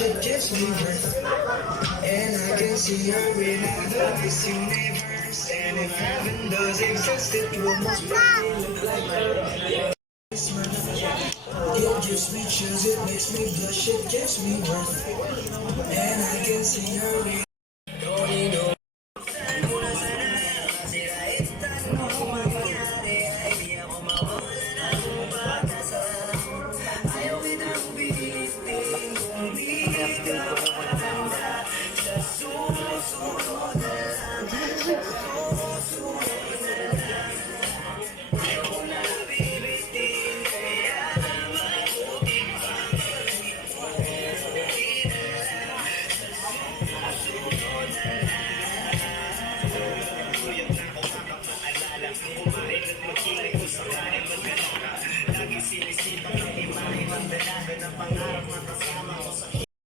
blush, it gives me breath. And I can see her in this universe. And if heaven does exist, it will most probably look like her. It gives me chills, it makes me blush, it gives me breath. And I can see her in